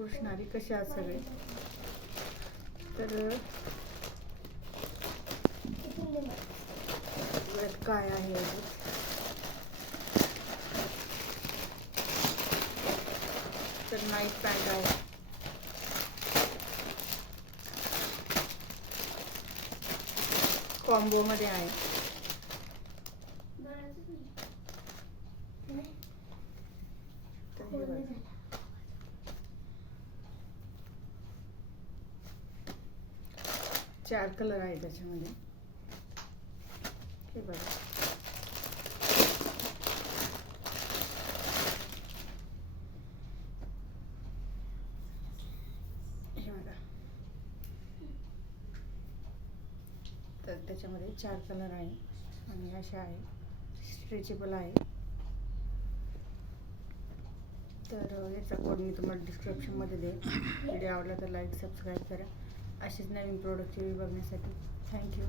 कृष्णारी कसे आहात सगळे. तर काय आहे याच्यात? तर नाईट पॅन्ट आहे, कॉम्बो मध्ये आहे. तर हे बघा. 4 कलर आहे त्याच्यामध्ये. हे बघा. हे बघा. तर त्याच्यामध्ये 4 कलर आहे आणि अशा आहे, स्ट्रेचेबल आहे. तर याचा कोड मी तुम्हाला डिस्क्रिप्शनमध्ये देईन. व्हिडिओ आवडला तर लाईक सबस्क्राईब करा. अशीच नवीन प्रोडक्टची बघण्यासाठी. थँक्यू.